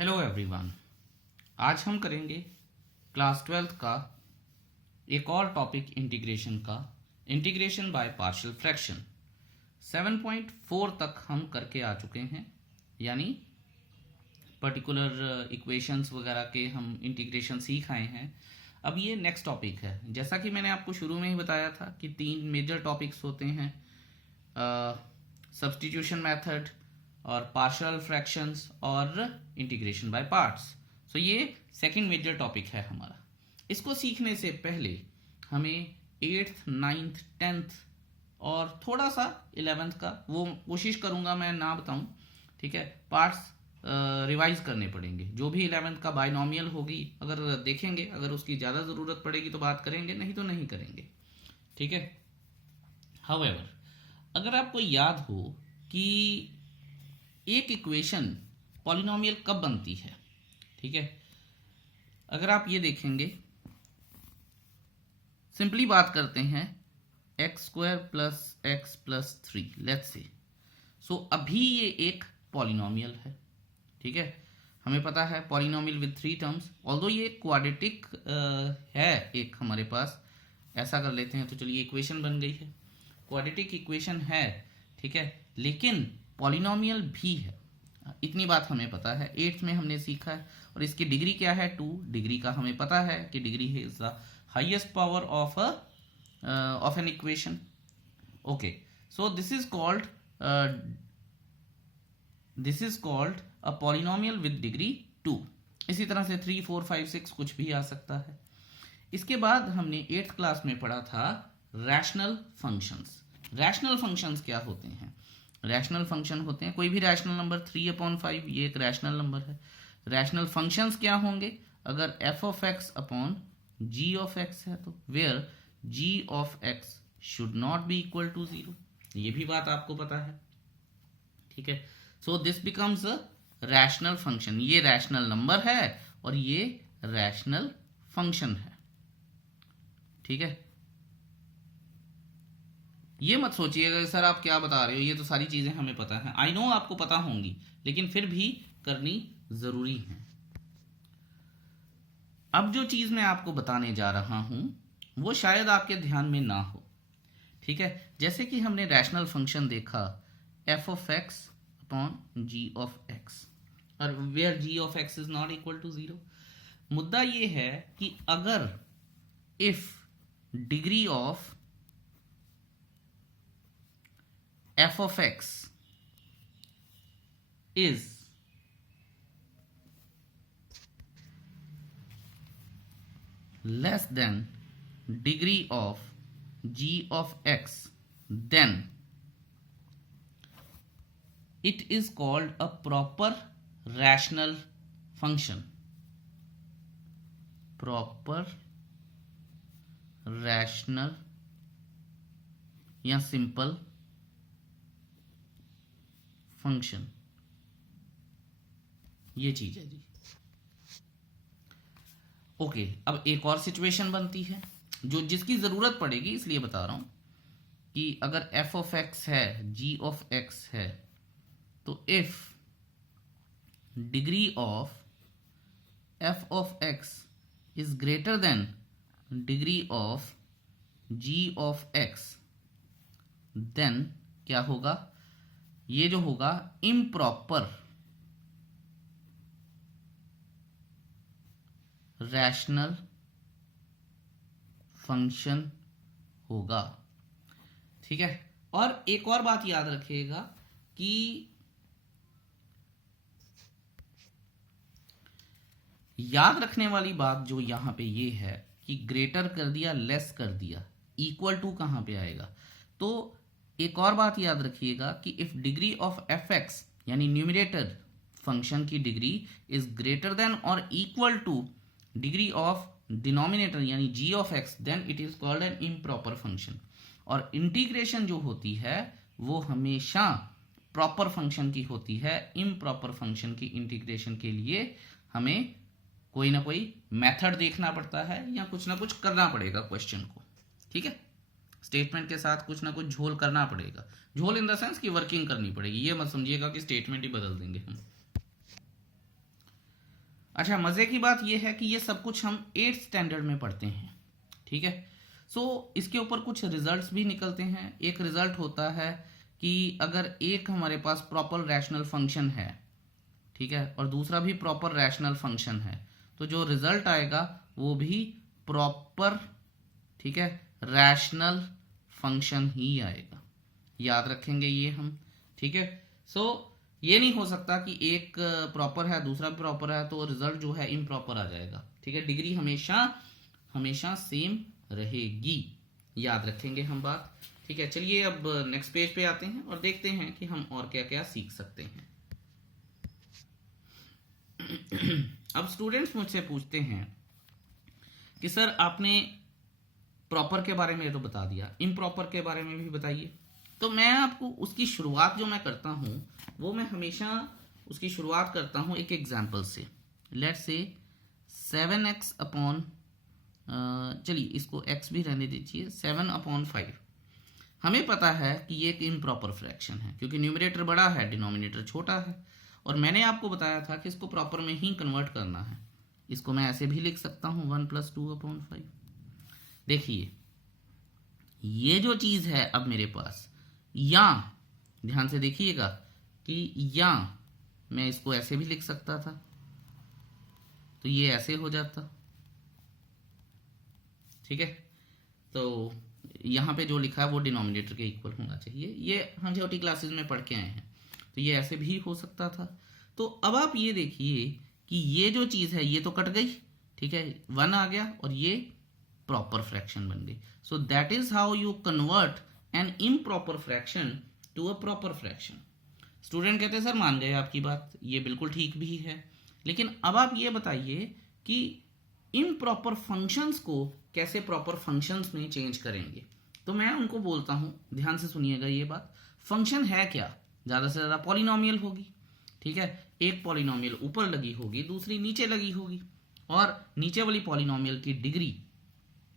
Hello everyone. आज हम करेंगे क्लास 12th का एक और टॉपिक इंटीग्रेशन का, इंटीग्रेशन बाय पार्शियल फ्रैक्शन। 7.4 तक हम करके आ चुके हैं, यानी पर्टिकुलर इक्वेशंस वगैरह के हम इंटीग्रेशन सीख आए हैं। अब ये नेक्स्ट टॉपिक है। जैसा कि मैंने आपको शुरू में ही बताया था कि 3 मेजर टॉपिक्स होते हैं, सब्स्टिट्यूशन मेथड और पार्शियल फ्रैक्शंस और इंटीग्रेशन बाय पार्ट्स। सो ये सेकंड मेजर टॉपिक है हमारा। इसको सीखने से पहले हमें 8th 9th 10th और थोड़ा सा 11th का, वो कोशिश करूंगा मैं ना बताऊं, ठीक है, पार्ट्स रिवाइज करने पड़ेंगे। जो भी 11th का बाइनोमियल होगी अगर देखेंगे, अगर उसकी ज़्यादा ज़रूरत पड़ेगी तो बात करेंगे, नहीं तो नहीं करेंगे, ठीक है। हाउएवर, अगर आपको याद हो कि एक इक्वेशन पॉलिनोमियल कब बनती है, ठीक है, अगर आप ये देखेंगे, सिंपली बात करते हैं x² plus x plus 3, let's say. सो अभी ये एक पॉलिनोमियल है, ठीक है, हमें पता है पॉलिनोमियल विद 3 टर्म्स। ऑल्दो ये क्वाड्रेटिक है एक हमारे पास, ऐसा कर लेते हैं तो चलिए इक्वेशन बन गई है, क्वाड्रेटिक इक्वेशन है, ठीक है, लेकिन पॉलिनोमियल भी है। इतनी बात हमें पता है, 8th में हमने सीखा है। और इसकी डिग्री क्या है? 2 डिग्री का हमें पता है कि degree is the highest power of an equation. Okay, so this is called a polynomial with degree 2। इसी तरह से 3 4 5 6 कुछ भी आ सकता है। इसके बाद हमने 8th क्लास में पढ़ा था रैशनल फंक्शंस। रैशनल फंक्शंस क्या होते हैं? रैशनल फंक्शन होते हैं कोई भी रैशनल नंबर, 3/5 ये एक रैशनल नंबर है। रैशनल फंक्शंस क्या होंगे? अगर f of x upon g of x है तो where g of x should not be equal to 0, ये भी बात आपको पता है, ठीक है। So this becomes a rational function. ये रैशनल नंबर है और ये रैशनल फंक्शन है, ठीक है। ये मत सोचिएगा सर आप क्या बता रहे हो, ये तो सारी चीजें हमें पता है। आई नो आपको पता होंगी, लेकिन फिर भी करनी जरूरी है। अब जो चीज मैं आपको बताने जा रहा हूं वो शायद आपके ध्यान में ना हो, ठीक है। जैसे कि हमने रैशनल फंक्शन देखा f of x upon g of x, और where g of x is not equal to 0। मुद्दा ये है कि अगर if degree of f of x is less than degree of g of x, then it is called a proper rational function. Proper rational या simple function, ये चीज है जी। Okay, अब एक और सिचुएशन बनती है जो जिसकी जरूरत पड़ेगी, इसलिए बता रहा हूं कि अगर f ऑफ x है, g ऑफ x है, तो if degree of f of x is greater than degree of g of x, then क्या होगा? ये जो होगा इम्प्रॉपर रैशनल फंक्शन होगा, ठीक है। और एक और बात याद रखिएगा कि याद रखने वाली बात जो यहां पे ये है कि ग्रेटर कर दिया, लेस कर दिया, इक्वल टू कहां पे आएगा? तो एक और बात याद रखिएगा कि if degree of f x यानी न्यूमरेटर फंक्शन की डिग्री इज ग्रेटर देन और equal to degree of denominator यानी g of x, then it is called an improper function. और इंटीग्रेशन जो होती है वो हमेशा प्रॉपर फंक्शन की होती है। इम्प्रॉपर फंक्शन की इंटीग्रेशन के लिए हमें कोई ना कोई मेथड देखना पड़ता है या कुछ ना कुछ करना पड़ेगा क्वेश्चन को, ठीक है। स्टेटमेंट के साथ कुछ ना कुछ झोल करना पड़ेगा। झोल इन द सेंस कि वर्किंग करनी पड़ेगी। ये मत समझिएगा कि स्टेटमेंट ही बदल देंगे हम। अच्छा, मजे की बात यह है कि ये सब कुछ हम 8th स्टैंडर्ड में पढ़ते हैं, ठीक है। सो इसके ऊपर कुछ रिजल्ट्स भी निकलते हैं। एक रिजल्ट होता है कि अगर एक हमारे पास प्रॉपर रैशनल फंक्शन है, ठीक है, और दूसरा भी प्रॉपर रैशनल फंक्शन है, तो जो रिजल्ट आएगा वो भी प्रॉपर, ठीक है, रैशनल फंक्शन ही आएगा। याद रखेंगे ये हम, ठीक है। सो ये नहीं हो सकता कि एक प्रॉपर है दूसरा भी प्रॉपर है तो रिजल्ट जो है इम्प्रॉपर आ जाएगा, ठीक है। डिग्री हमेशा हमेशा सेम रहेगी, याद रखेंगे हम बात, ठीक है। चलिए अब नेक्स्ट पेज पे आते हैं और देखते हैं कि हम और क्या क्या सीख सकते हैं। अब स्टूडेंट्स मुझसे पूछते हैं कि सर आपने प्रॉपर के बारे में तो बता दिया, इम्प्रॉपर के बारे में भी बताइए। तो मैं आपको उसकी शुरुआत जो मैं करता हूं वो मैं हमेशा उसकी शुरुआत करता हूं एक एग्जाम्पल से। लेट्स से 7x अपॉन, चलिए इसको x भी रहने दीजिए, 7/5। हमें पता है कि ये एक इम्प्रॉपर फ्रैक्शन है क्योंकि न्यूमरेटर बड़ा है डिनोमिनेटर छोटा है, और मैंने आपको बताया था कि इसको प्रॉपर में ही कन्वर्ट करना है। इसको मैं ऐसे भी लिख सकता हूं 1 + 2/5। देखिए ये जो चीज है अब मेरे पास, या ध्यान से देखिएगा कि या मैं इसको ऐसे भी लिख सकता था, तो ये ऐसे हो जाता, ठीक है। तो यहां पे जो लिखा है वो डिनोमिनेटर के इक्वल होना चाहिए, ये हम छोटी क्लासेस में पढ़ के आए हैं, तो ये ऐसे भी हो सकता था। तो अब आप ये देखिए कि ये जो चीज है ये तो कट गई, ठीक है, 1 आ गया और ये प्रॉपर फ्रैक्शन बन गई। So that is how you convert an improper fraction to a proper fraction. Student कहते हैं सर मान गए आपकी बात, ये बिल्कुल ठीक भी है, लेकिन अब आप ये बताइए कि इम्प्रॉपर फंक्शंस को कैसे प्रॉपर फंक्शंस में चेंज करेंगे। तो मैं उनको बोलता हूं, ध्यान से सुनिएगा ये बात, फंक्शन है क्या, ज्यादा से ज्यादा पॉलिनोमियल होगी, ठीक है। एक पॉलिनोमियल ऊपर लगी होगी, दूसरी नीचे लगी होगी, और नीचे वाली पॉलिनोमियल की degree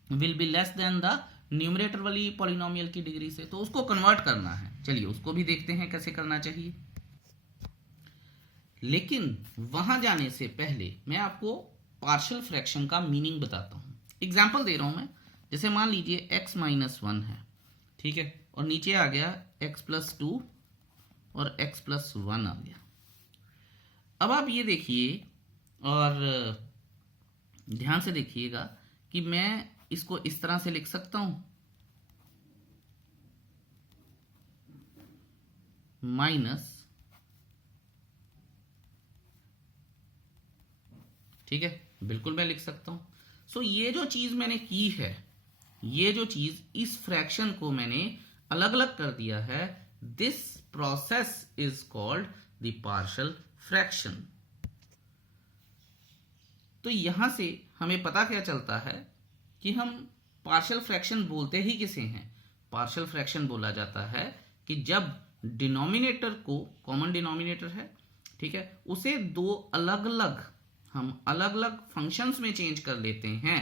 will be less than the numerator वाली पॉलिनोमियल की डिग्री से, तो उसको कन्वर्ट करना है। चलिए उसको भी देखते हैं कैसे करना चाहिए। लेकिन वहां जाने से पहले मैं आपको पार्शियल फ्रैक्शन का मीनिंग बताता हूं। एग्जांपल दे रहा हूं मैं, जैसे मान लीजिए x - 1 है, ठीक है, और नीचे आ गया x + 2 और x + 1 आ गया। अब आप ये देखिए और ध्यान से देखिएगा कि मैं इसको इस तरह से लिख सकता हूं, माइनस, ठीक है, बिल्कुल मैं लिख सकता हूं। सो ये जो चीज मैंने की है, ये जो चीज इस फ्रैक्शन को मैंने अलग अलग कर दिया है, this process is called the partial fraction. तो यहां से हमें पता क्या चलता है कि हम पार्शियल फ्रैक्शन बोलते ही किसे हैं। पार्शियल फ्रैक्शन बोला जाता है कि जब डिनोमिनेटर को, कॉमन डिनोमिनेटर है, ठीक है, उसे दो अलग अलग, हम अलग अलग फंक्शंस में चेंज कर लेते हैं,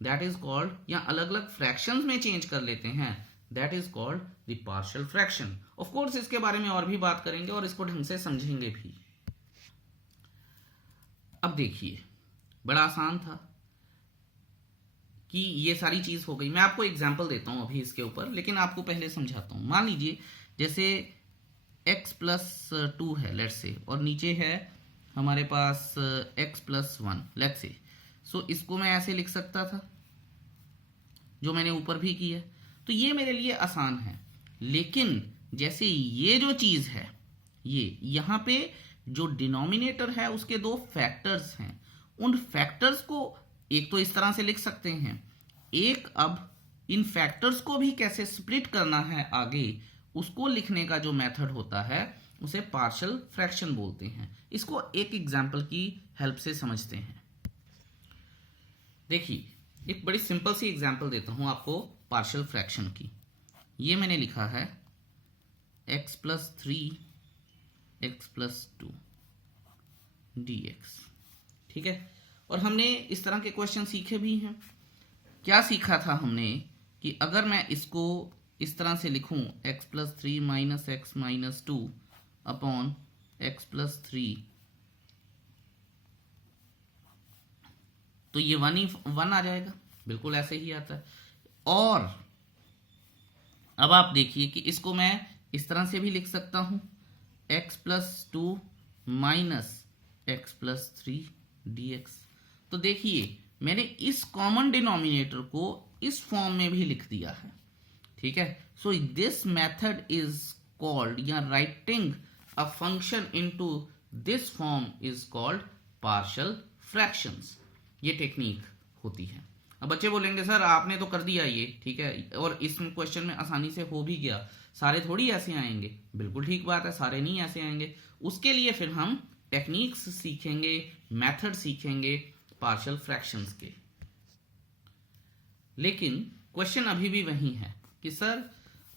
दैट इज कॉल्ड, या अलग अलग फ्रैक्शंस में चेंज कर लेते हैं, that is called the partial fraction. Of course इसके बारे में और भी बात करेंगे और इसको ढंग से समझेंगे भी। अब देखिए बड़ा आसान था कि ये सारी चीज हो गई। मैं आपको एग्जांपल देता हूं अभी इसके ऊपर, लेकिन आपको पहले समझाता हूं। मान लीजिए जैसे x + 2 है लेट्स से, और नीचे है हमारे पास x + 1 लेट्स से। सो इसको मैं ऐसे लिख सकता था जो मैंने ऊपर भी किया, तो ये मेरे लिए आसान है। लेकिन जैसे ये जो चीज है, ये यहां पे जो डिनोमिनेटर है उसके दो फैक्टर्स हैं, उन फैक्टर्स को एक तो इस तरह से लिख सकते हैं, एक अब इन फैक्टर्स को भी कैसे स्प्लिट करना है आगे, उसको लिखने का जो मेथड होता है उसे पार्शियल फ्रैक्शन बोलते हैं। इसको एक एग्जांपल की हेल्प से समझते हैं। देखिए एक बड़ी सिंपल सी एग्जांपल देता हूं आपको पार्शियल फ्रैक्शन की। ये मैंने लिखा है x + 3 x + 2 dx, ठीक है। और हमने इस तरह के क्वेश्चन सीखे भी हैं। क्या सीखा था हमने कि अगर मैं इसको इस तरह से लिखूं x + 3 - x - 2 अपॉन x + 3 तो ये 1 आ जाएगा, बिल्कुल ऐसे ही आता है। और अब आप देखिए कि इसको मैं इस तरह से भी लिख सकता हूं, x+2 माइनस x+3 dx। तो देखिए मैंने इस कॉमन डिनोमिनेटर को इस फॉर्म में भी लिख दिया है, ठीक है। So this method is called, या writing a function into this form is called partial fractions. ये टेक्निक होती है। अब बच्चे बोलेंगे सर आपने तो कर दिया ये, ठीक है, और इस क्वेश्चन में आसानी से हो भी गया, सारे थोड़ी ऐसे आएंगे। बिल्कुल ठीक बात है, सारे नहीं ऐसे आएंगे। उसके लिए फिर हम टेक्निक्स सीखेंगे, मेथड सीखेंगे पार्शियल फ्रैक्शंस के। लेकिन क्वेश्चन अभी भी वही है कि सर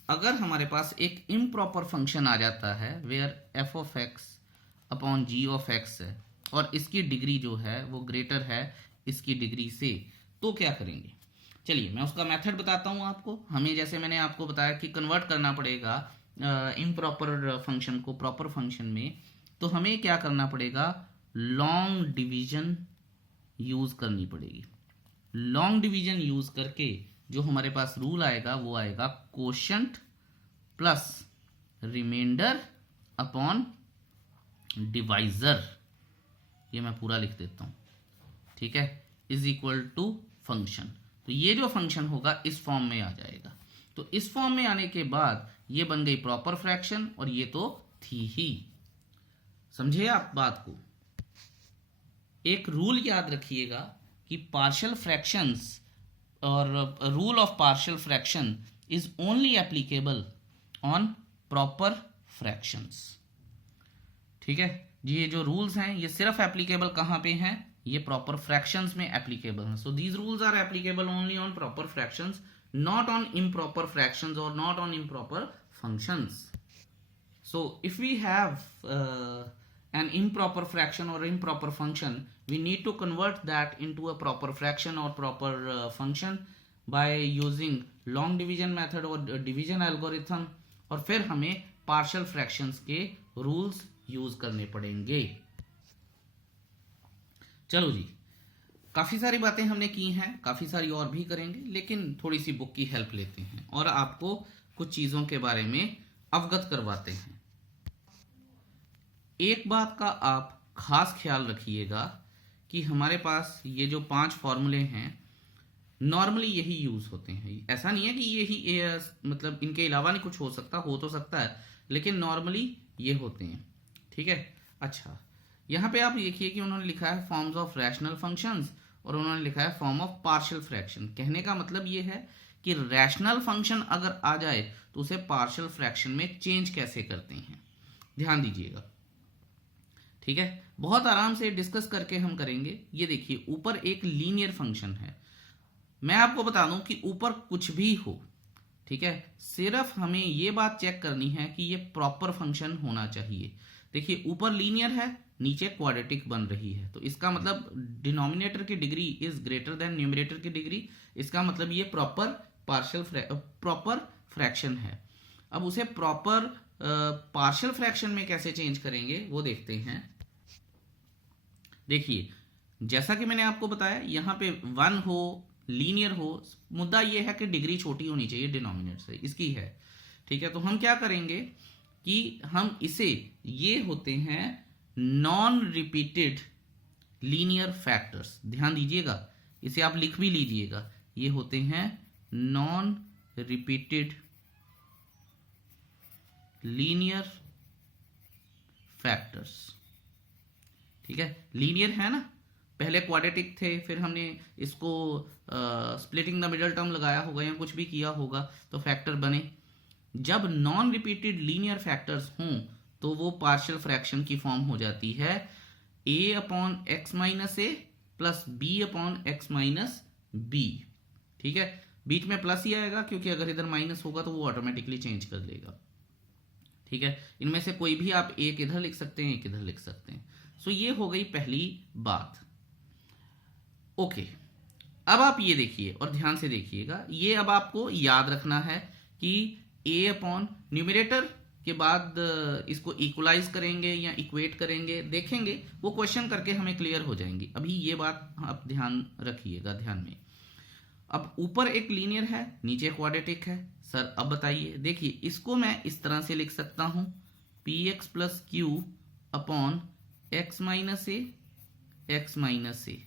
अगर हमारे पास एक इम्प्रॉपर फंक्शन आ जाता है वेयर f(x)/g(x) है और इसकी डिग्री जो है वो ग्रेटर है इसकी डिग्री से, तो क्या करेंगे? चलिए मैं उसका मेथड बताता हूं आपको। हमें जैसे मैंने आपको बताया कि कन्वर्ट करना पड़ेगा इम्प्रॉपर फंक्शन को प्रॉपर फंक्शन में, तो हमें क्या करना पड़ेगा? लॉन्ग डिवीजन यूज करनी पड़ेगी। लॉन्ग डिवीजन यूज करके जो हमारे पास रूल आएगा वो आएगा quotient plus remainder upon divisor. ये मैं पूरा लिख देता हूं, ठीक है, इज इक्वल टू फंक्शन। तो ये जो फंक्शन होगा इस फॉर्म में आ जाएगा। तो इस फॉर्म में आने के बाद ये बन गई प्रॉपर फ्रैक्शन, और ये तो थी ही। समझे आप बात को? एक रूल याद रखिएगा कि पार्शियल फ्रैक्शंस और rule of partial fraction is only applicable on proper fractions, ठीक है जी। ये जो रूल्स हैं ये सिर्फ एप्लीकेबल कहां पे हैं? ये प्रॉपर फ्रैक्शंस में एप्लीकेबल हैं। So these rules are applicable only on proper fractions, not on improper fractions or not on improper functions. So if we have an improper fraction or improper function, we need to convert that into a proper fraction or proper function by using long division method or division algorithm, और फिर हमें partial fractions के rules use करने पड़ेंगे। चलो जी, काफ़ी सारी बातें हमने की हैं, काफ़ी सारी और भी करेंगे, लेकिन थोड़ी सी बुक की हेल्प लेते हैं और आपको कुछ चीज़ों के बारे में अवगत करवाते हैं। एक बात का आप खास ख्याल रखिएगा कि हमारे पास ये जो 5 फॉर्मूले हैं नॉर्मली यही यूज़ होते हैं। ऐसा नहीं है कि यही मतलब इनके अलावा नहीं कुछ हो तो सकता है, लेकिन नॉर्मली ये होते हैं, ठीक है। अच्छा, यहाँ पे आप देखिए कि उन्होंने लिखा है फॉर्म्स ऑफ रैशनल फंक्शंस और उन्होंने लिखा है फॉर्म ऑफ पार्शियल फ्रैक्शन। कहने का मतलब ये है कि रैशनल फंक्शन अगर आ जाए तो उसे पार्शियल फ्रैक्शन में चेंज कैसे करते हैं, ध्यान दीजिएगा, ठीक है। बहुत आराम से डिस्कस करके हम करेंगे। ये देखिए ऊपर एक लीनियर फंक्शन है। मैं आपको बता दूं कि ऊपर कुछ भी हो, ठीक है, सिर्फ हमें ये बात चेक करनी है कि ये प्रॉपर फंक्शन होना चाहिए। देखिए ऊपर लीनियर है, नीचे क्वाड्रेटिक बन रही है, तो इसका मतलब डिनोमिनेटर की degree is greater then numerator की डिग्री। इसका मतलब ये प्रॉपर फ्रैक्शन है। अब उसे प्रॉपर पार्शियल फ्रैक्शन में कैसे चेंज करेंगे वो देखते हैं। देखिए जैसा कि मैंने आपको बताया, यहाँ पे 1 हो, लीनियर हो, मुद्दा ये है कि डिग्री छोटी होनी चाहिए डिनोमिनेटर से, इसकी है, ठीक है। तो हम क्या करेंगे कि हम इसे, ये होते हैं नॉन रिपीटेड लीनियर फैक्टर्स, ध्यान दीजिएगा, इसे आप लिख भी लीजिएगा, ये होते हैं नॉन रिपीटेड लीनियर फैक्टर्स, ठीक है। लीनियर है ना, पहले क्वाड्रेटिक थे, फिर हमने इसको स्प्लिटिंग द मिडल टर्म लगाया होगा या कुछ भी किया होगा तो फैक्टर बने। जब नॉन रिपीटेड लीनियर फैक्टर्स हों तो वो पार्शियल फ्रैक्शन की फॉर्म हो जाती है a/x-a प्लस b/x-b, ठीक है। बीच में प्लस ही आएगा क्योंकि अगर इधर माइनस होगा तो वो ऑटोमेटिकली चेंज कर लेगा, ठीक है। इनमें से कोई भी आप एक इधर लिख सकते हैं, एक इधर लिख सकते हैं। सो ये हो गई पहली बात, ओके। अब आप ये देखिए और ध्यान से देखिएगा, ये अब आपको याद रखना है कि a अपॉन न्यूमरेटर के बाद इसको इक्वलाइज करेंगे या इक्वेट करेंगे, देखेंगे, वो क्वेश्चन करके हमें क्लियर हो जाएंगी। अभी ये बात आप ध्यान रखिएगा, ध्यान में। अब ऊपर एक लीनियर है, नीचे क्वाड्रेटिक है। सर अब बताइए, देखिए इसको मैं इस तरह से लिख सकता हूं, p x plus q upon x minus a, x minus a.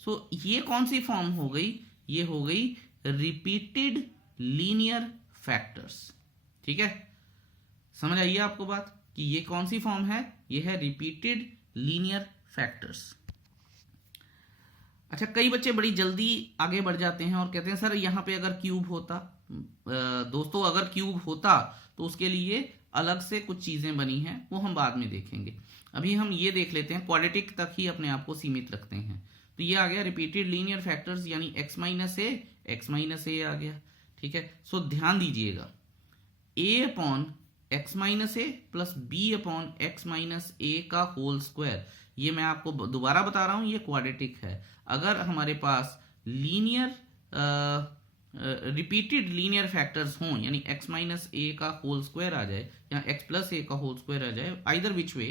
So ये कौन सी फॉर्म हो गई? ये हो गई रिपीटेड लीनियर फैक्टर्स। ठीक है, समझ आइए आपको बात कि ये कौन सी फॉर्म है? ये है रिपीटेड लीनियर फैक्टर्स। अच्छा, कई बच्चे बड़ी जल्दी आगे बढ़ जाते हैं और कहते हैं सर यहाँ पे अगर क्यूब होता। दोस्तों अगर क्यूब होता तो उसके लिए अलग से कुछ चीजें बनी हैं, वो हम बाद में देखेंगे। अभी हम ये देख लेते हैं, क्वाड्रेटिक तक ही अपने आप को सीमित रखते हैं। तो ये आ गया रिपीटेड लीनियर फैक्टर्स, यानी x minus a, x minus a आ गया। ठीक है, सो ध्यान दीजिएगा, a upon x minus a plus b upon x minus a का होल स्क्वायर, ये मैं आपको दोबारा बता रहा हूं, ये क्वाड्रेटिक है। अगर हमारे पास लीनियर रिपीटेड लीनियर फैक्टर्स हों, यानी एक्स माइनस ए का होल स्क्वायर आ जाए या एक्स प्लस ए का होल स्क्वायर आ जाए, आइदर विच वे,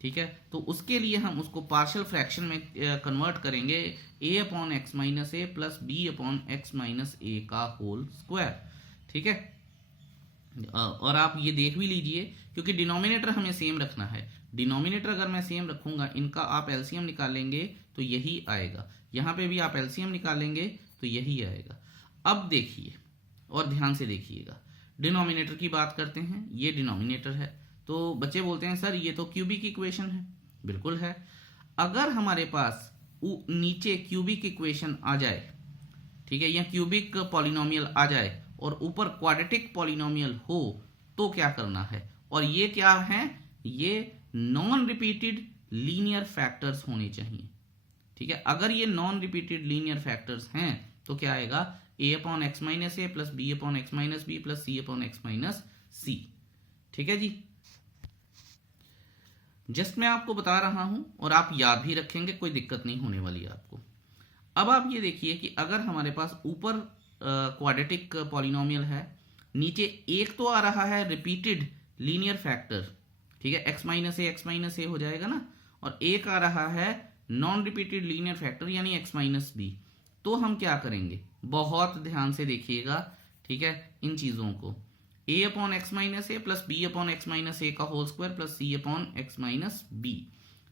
ठीक है, तो उसके लिए हम उसको पार्शियल फ्रैक्शन में कन्वर्ट करेंगे, a upon x minus a plus b upon x minus a का होल स्क्वायर। ठीक है, और आप ये देख भी लीजिए, क्योंकि डिनोमिनेटर हमें सेम रखना है। डिनोमिनेटर अगर मैं सेम रखूंगा, इनका आप एलसीएम निकालेंगे तो यही आएगा, यहां पे भी आप एलसीएम निकालेंगे तो यही आएगा। अब देखिए और ध्यान से देखिएगा, डिनोमिनेटर की बात करते हैं, ये डिनोमिनेटर है। तो बच्चे बोलते हैं सर ये तो क्यूबिक इक्वेशन है। बिल्कुल है। अगर हमारे पास नीचे क्यूबिक इक्वेशन आ जाए, ठीक है, या क्यूबिक पॉलिनोमियल आ जाए और ऊपर क्वाड्रेटिक पॉलिनोमियल हो, तो क्या करना है? और ये क्या है? ये नॉन रिपीटेड लीनियर फैक्टर्स होने चाहिए। ठीक है, अगर ये नॉन रिपीटेड लीनियर फैक्टर्स हैं तो क्या आएगा? A upon x minus a plus b upon x minus b plus c upon x minus c. ठीक है जी, जस्ट मैं आपको बता रहा हूं और आप याद भी रखेंगे, कोई दिक्कत नहीं होने वाली है आपको। अब आप ये देखिए कि अगर हमारे पास ऊपर क्वाड्रेटिक पॉलिनोमियल है, नीचे एक तो आ रहा है रिपीटेड लीनियर फैक्टर, ठीक है, एक्स माइनस ए हो जाएगा ना, और एक आ रहा है नॉन रिपीटेड लीनियर फैक्टर यानी एक्स माइनस बी। तो हम क्या करेंगे? बहुत ध्यान से देखिएगा, ठीक है, इन चीजों को, a upon x minus a plus b upon x minus a का whole square plus c upon x minus b.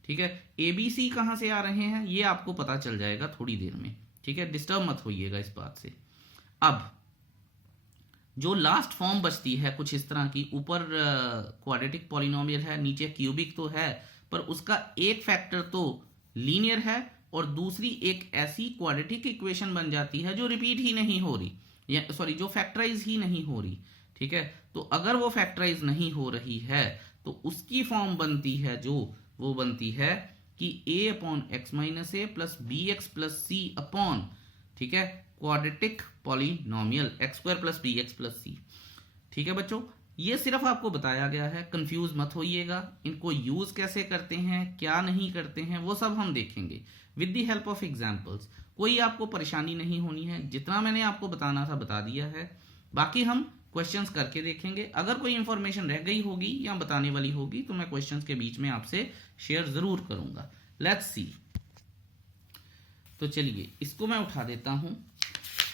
ठीक है, ए बी सी कहां से आ रहे हैं ये आपको पता चल जाएगा थोड़ी देर में। ठीक है, डिस्टर्ब मत होइएगा इस बात से। अब जो लास्ट फॉर्म बचती है कुछ इस तरह की, ऊपर क्वाड्रेटिक पॉलिनोमियल है, नीचे क्यूबिक तो है, पर उसका एक फैक्टर तो लीनियर है और दूसरी एक ऐसी क्वाड्रेटिक इक्वेशन बन जाती है जो रिपीट ही नहीं हो रही, या सॉरी जो फैक्टराइज ही नहीं हो रही। ठीक है, तो अगर वो फैक्टराइज नहीं हो रही है तो उसकी फॉर्म बनती है जो वो बनती है कि a upon x minus a plus b x plus c upon, ठीक है, quadratic polynomial x square plus b x plus c. ठीक है बच्चों, ये सिर्फ आपको बताया गया है, कंफ्यूज मत होइएगा। इनको यूज कैसे करते हैं, क्या नहीं करते हैं, वो सब हम देखेंगे with the help of examples. कोई आपको परेशानी नहीं होनी है, जितना मैंने आपको बताना था बता दिया है। बाकी हम क्वेश्चंस करके देखेंगे। अगर कोई इंफॉर्मेशन रह गई होगी या बताने वाली होगी तो मैं क्वेश्चंस के बीच में आपसे शेयर जरूर करूंगा। Let's see. तो चलिए इसको मैं उठा देता हूं,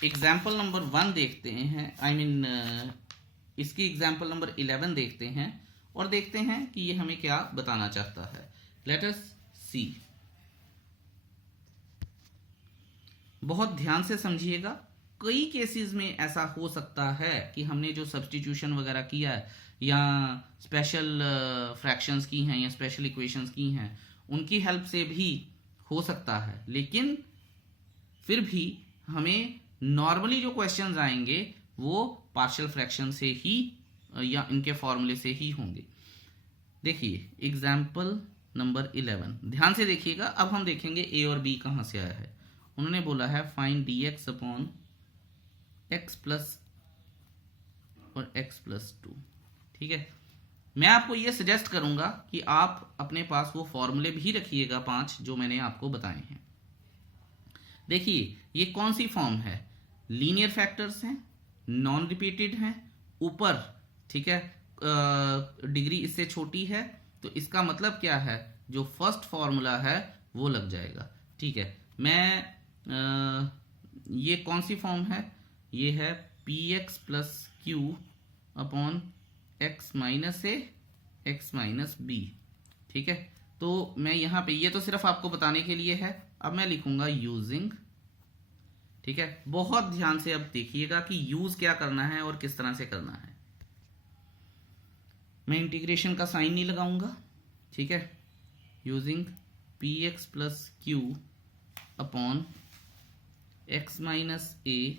एग्जाम्पल नंबर 1 देखते हैं, इसकी एग्जाम्पल नंबर 11 देखते हैं और देखते हैं कि ये हमें क्या बताना चाहता है। लेट अस सी। बहुत ध्यान से समझिएगा, कई केसेस में ऐसा हो सकता है कि हमने जो सब्स्टिट्यूशन वगैरह किया है या स्पेशल फ्रैक्शंस की हैं या स्पेशल इक्वेशंस की हैं, उनकी हेल्प से भी हो सकता है, लेकिन फिर भी हमें नॉर्मली जो क्वेश्चंस आएंगे वो पार्शियल फ्रैक्शन से ही या इनके फॉर्मूले से ही होंगे। देखिए एग्जाम्पल नंबर 11, ध्यान से देखिएगा। अब हम देखेंगे ए और बी कहां से आया है। उन्होंने बोला है find D x upon x plus और एक्स प्लस 2। ठीक है, मैं आपको ये सजेस्ट करूंगा कि आप अपने पास वो फॉर्मूले भी रखिएगा 5 जो मैंने आपको बताए हैं। देखिए ये कौन सी फॉर्म है, लीनियर फैक्टर्स हैं, नॉन रिपीटेड हैं, ऊपर, ठीक है, डिग्री इससे छोटी है, तो इसका मतलब क्या है, जो फर्स्ट फॉर्मूला है वो लग जाएगा। ठीक है, मैं ये कौन सी फॉर्म है, ये है p x plus q upon x minus a x minus b. ठीक है, तो मैं यहाँ पे, ये तो सिर्फ आपको बताने के लिए है, अब मैं लिखूंगा यूजिंग। ठीक है, बहुत ध्यान से अब देखिएगा कि यूज क्या करना है और किस तरह से करना है। मैं इंटीग्रेशन का साइन नहीं लगाऊंगा। ठीक है, using p x plus q upon x minus a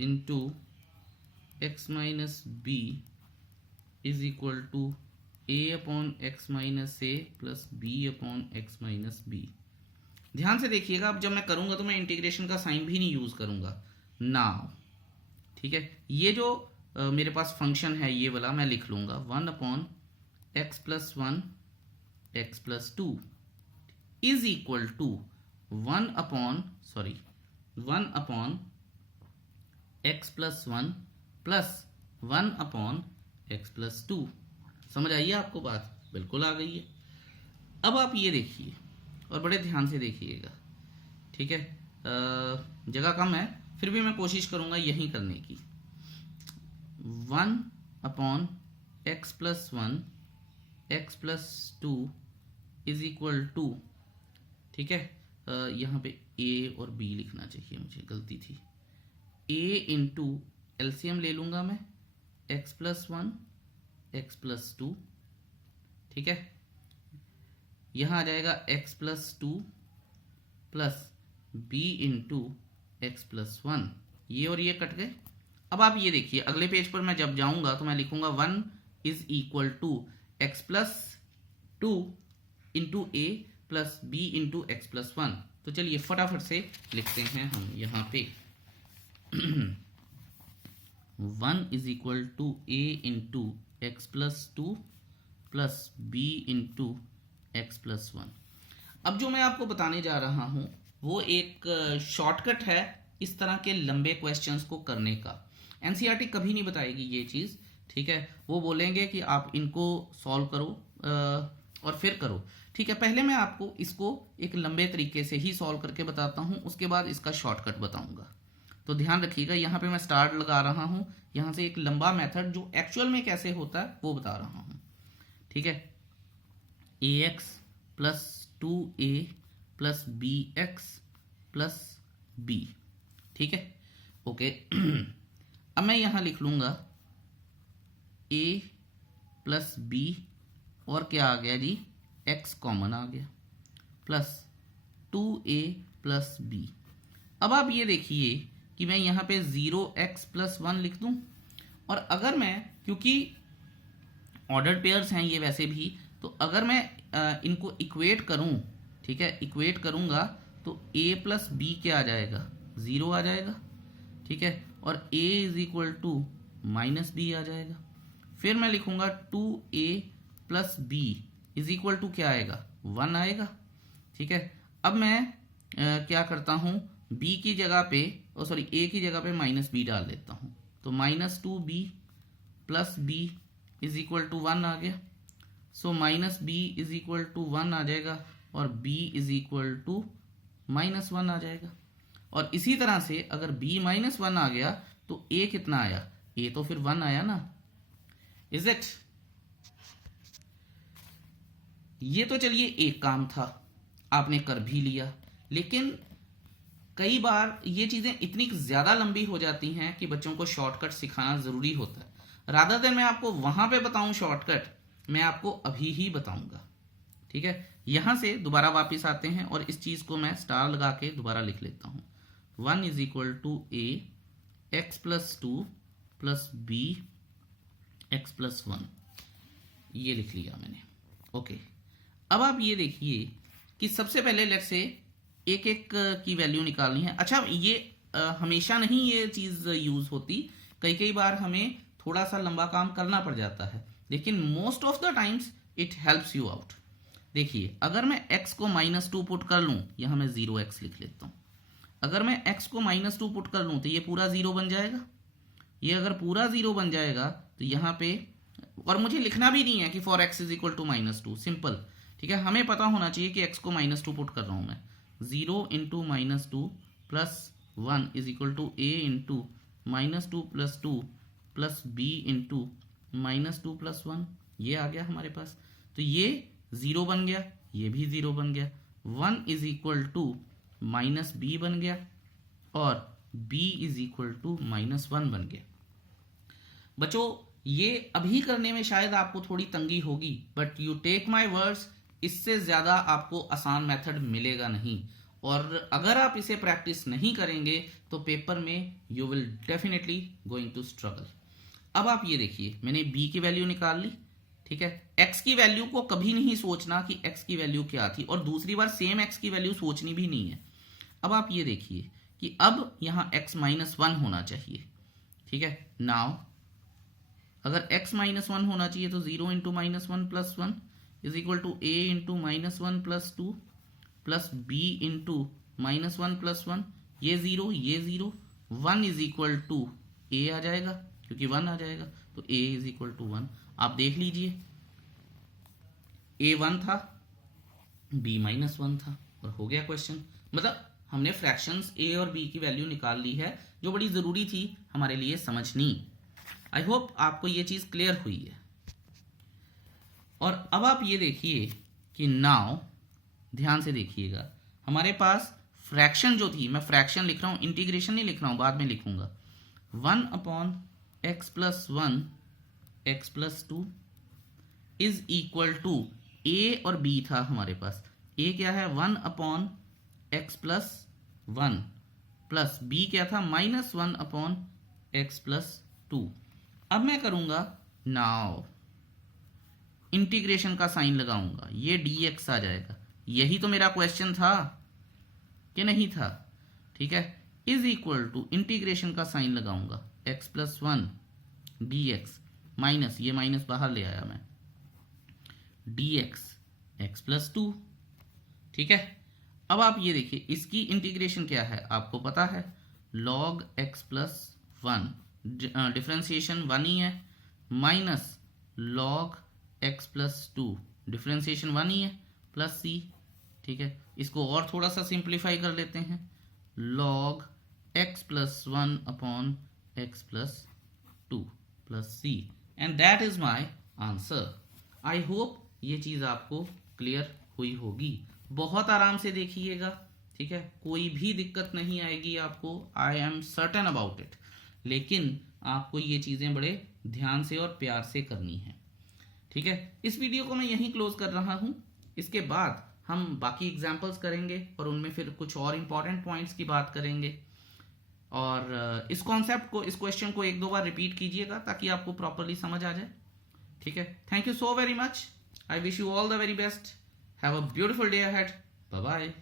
into x minus b is equal to a upon x minus a plus b upon x minus b. ध्यान से देखिएगा, अब जब मैं करूंगा तो मैं इंटीग्रेशन का साइन भी नहीं यूज करूंगा नाउ। ठीक है, ये जो मेरे पास फंक्शन है ये वाला मैं लिख लूंगा 1 upon x plus 1 x plus 2 is equal to 1 upon x plus 1 plus 1 upon x plus 2। समझ आइए आपको बात, बिल्कुल आ गई है। अब आप ये देखिए और बड़े ध्यान से देखिएगा। ठीक है, जगह कम है फिर भी मैं कोशिश करूंगा यही करने की। 1 upon x plus 1 x plus 2 is equal to, ठीक है, यहाँ पे ए और बी लिखना चाहिए, मुझे गलती थी। ए इंटू एलसीएम ले लूंगा मैं, एक्स प्लस 1 एक्स प्लस 2। ठीक है, यहाँ आ जाएगा x plus 2 plus b into x plus 1। ये और ये कट गए। अब आप ये देखिए, अगले पेज पर मैं जब जाऊंगा तो मैं लिखूंगा 1 is equal to x plus 2 into a plus b into x plus 1। तो चलिए फटाफट से लिखते हैं हम यहाँ पे 1 is equal to a into x plus 2 plus b into x plus 1। अब जो मैं आपको बताने जा रहा हूं वो एक शॉर्टकट है इस तरह के लंबे क्वेश्चंस को करने का। एनसीईआरटी कभी नहीं बताएगी ये चीज़। ठीक है, वो बोलेंगे कि आप इनको सॉल्व करो और फिर करो। ठीक है, पहले मैं आपको इसको एक लंबे तरीके से ही सॉल्व करके बताता हूं, उसके बाद इसका शॉर्टकट बताऊंगा। तो ध्यान रखिएगा, यहाँ पे मैं स्टार्ट लगा रहा हूँ, यहाँ से एक लंबा मेथड जो एक्चुअल में कैसे होता है वो बता रहा हूँ। ठीक है, a x plus 2a plus b x plus b. ठीक है, ओके। अब मैं यहां लिख लूंगा a प्लस बी और क्या आ गया जी, x कॉमन आ गया, प्लस 2a प्लस बी। अब आप ये देखिए कि मैं यहां पे 0x प्लस 1 लिख दूं, और अगर मैं, क्योंकि ऑर्डर्ड पेयर्स हैं ये वैसे भी, तो अगर मैं इनको इक्वेट करूं, ठीक है, इक्वेट करूंगा तो a प्लस बी क्या आ जाएगा, 0 आ जाएगा। ठीक है, और a is equal to minus b आ जाएगा। फिर मैं लिखूंगा 2a plus b is equal to क्या आएगा, 1 आएगा। ठीक है, अब मैं क्या करता हूं, b की जगह पे, a की जगह पे माइनस बी डाल देता हूं, तो minus 2b plus b is equal to 1 आ गया। So minus b is equal to 1 आ जाएगा और b is equal to minus 1 आ जाएगा। और इसी तरह से अगर b माइनस 1 आ गया तो a कितना आया, a तो फिर 1 आया ना, इज इट। ये तो चलिए एक काम था, आपने कर भी लिया, लेकिन कई बार ये चीजें इतनी ज्यादा लंबी हो जाती हैं कि बच्चों को शॉर्टकट सिखाना जरूरी होता है। रादर देन मैं आपको वहां पे बताऊं शॉर्टकट, मैं आपको अभी ही बताऊंगा। ठीक है, यहां से दोबारा वापस आते हैं और इस चीज को मैं स्टार लगा के दोबारा लिख लेता हूं। 1 is equal to a x plus 2 plus b x plus 1, ये लिख लिया मैंने। ओके, अब आप ये देखिए कि सबसे पहले लेट्स से एक एक की वैल्यू निकालनी है। अच्छा, ये हमेशा नहीं ये चीज यूज होती, कई कई बार हमें थोड़ा सा लंबा काम करना पड़ जाता है, लेकिन most of the times it helps you out. देखिए, अगर मैं x को -2 पुट कर लूं, यहां मैं 0x लिख लेता हूं। अगर मैं x को -2 पुट कर लूं तो ये पूरा 0 बन जाएगा, ये अगर पूरा 0 बन जाएगा तो यहाँ पे, और मुझे लिखना भी नहीं है कि for x is equal to -2, simple, ठीक है। हमें पता होना चाहिए कि x को -2 पुट कर रहा हूँ मैं। 0 into -2 plus 1 is equal to a into -2 plus 2 plus b into -2 plus 1, ये आ गया हमारे पास। तो ये 0 बन गया, ये भी 0 बन गया। 1 इज इक्वल टू -b बन गया और b इज इक्वल टू -1 बन गया। बच्चों ये अभी करने में शायद आपको थोड़ी तंगी होगी, but you take my words, इससे ज्यादा आपको आसान मेथड मिलेगा नहीं। और अगर आप इसे प्रैक्टिस नहीं करेंगे तो पेपर में you will definitely going to struggle. अब आप ये देखिए, मैंने b की वैल्यू निकाल ली, ठीक है। x की वैल्यू को कभी नहीं सोचना कि x की वैल्यू क्या थी, और दूसरी बार सेम x की वैल्यू सोचनी भी नहीं है। अब आप ये देखिए कि अब यहां x -1 होना चाहिए, ठीक है। नाउ अगर x -1 होना चाहिए तो 0 into -1 plus 1 is equal to a into -1 plus 2 plus b into -1 plus 1, ये 0 ये 0, 1 इज इक्वल टू a आ जाएगा, क्योंकि 1 आ जाएगा, तो a इज इक्वल टू 1। आप देख लीजिए, a 1 था, b -1 था, और हो गया क्वेश्चन। मतलब हमने फ्रैक्शंस a और b की वैल्यू निकाल ली है, जो बड़ी ज़रूरी थी हमारे लिए समझनी। आई होप आपको ये चीज़ क्लियर हुई है। और अब आप ये देखिए कि नाउ ध्यान से देखिएगा, हमारे पास फ्रैक्शन जो थी, मैं फ्रैक्शन लिख रहा हूँ, इंटीग्रेशन नहीं लिख रहा हूँ, बाद में लिखूंगा। 1/x plus 1 x plus 2 is equal to a और b था हमारे पास। a क्या है 1/x प्लस 1 प्लस b क्या था -1/x प्लस 2। अब मैं करूंगा नाउ इंटीग्रेशन का साइन लगाऊंगा, ये dx आ जाएगा। यही तो मेरा क्वेश्चन था कि नहीं था, ठीक है। इज इक्वल टू इंटीग्रेशन का साइन लगाऊंगा, x प्लस 1 dx माइनस, ये माइनस बाहर ले आया मैं, dx x प्लस 2, ठीक है। अब आप ये देखिए, इसकी इंटीग्रेशन क्या है आपको पता है, log x प्लस 1, डिफ्रेंसिएशन 1 ही है, minus log x plus 2, differentiation 1 ही है, प्लस c, ठीक है। इसको और थोड़ा सा सिंप्लीफाई कर लेते हैं, log x plus 1/x plus 2 plus c, and that is my answer. I hope ये चीज़ आपको क्लियर हुई होगी। बहुत आराम से देखिएगा, ठीक है, कोई भी दिक्कत नहीं आएगी आपको, I am certain about it. लेकिन आपको ये चीज़ें बड़े ध्यान से और प्यार से करनी है, ठीक है। इस वीडियो को मैं यहीं क्लोज कर रहा हूँ। इसके बाद हम बाकी एग्जाम्पल्स करेंगे और उनमें फिर कुछ और इम्पॉर्टेंट पॉइंट्स की बात करेंगे। और इस कॉन्सेप्ट को, इस क्वेश्चन को 1-2 बार रिपीट कीजिएगा ताकि आपको प्रॉपरली समझ आ जाए, ठीक है। Thank you so very much. I wish you all the very best. Have a beautiful day ahead. Bye bye.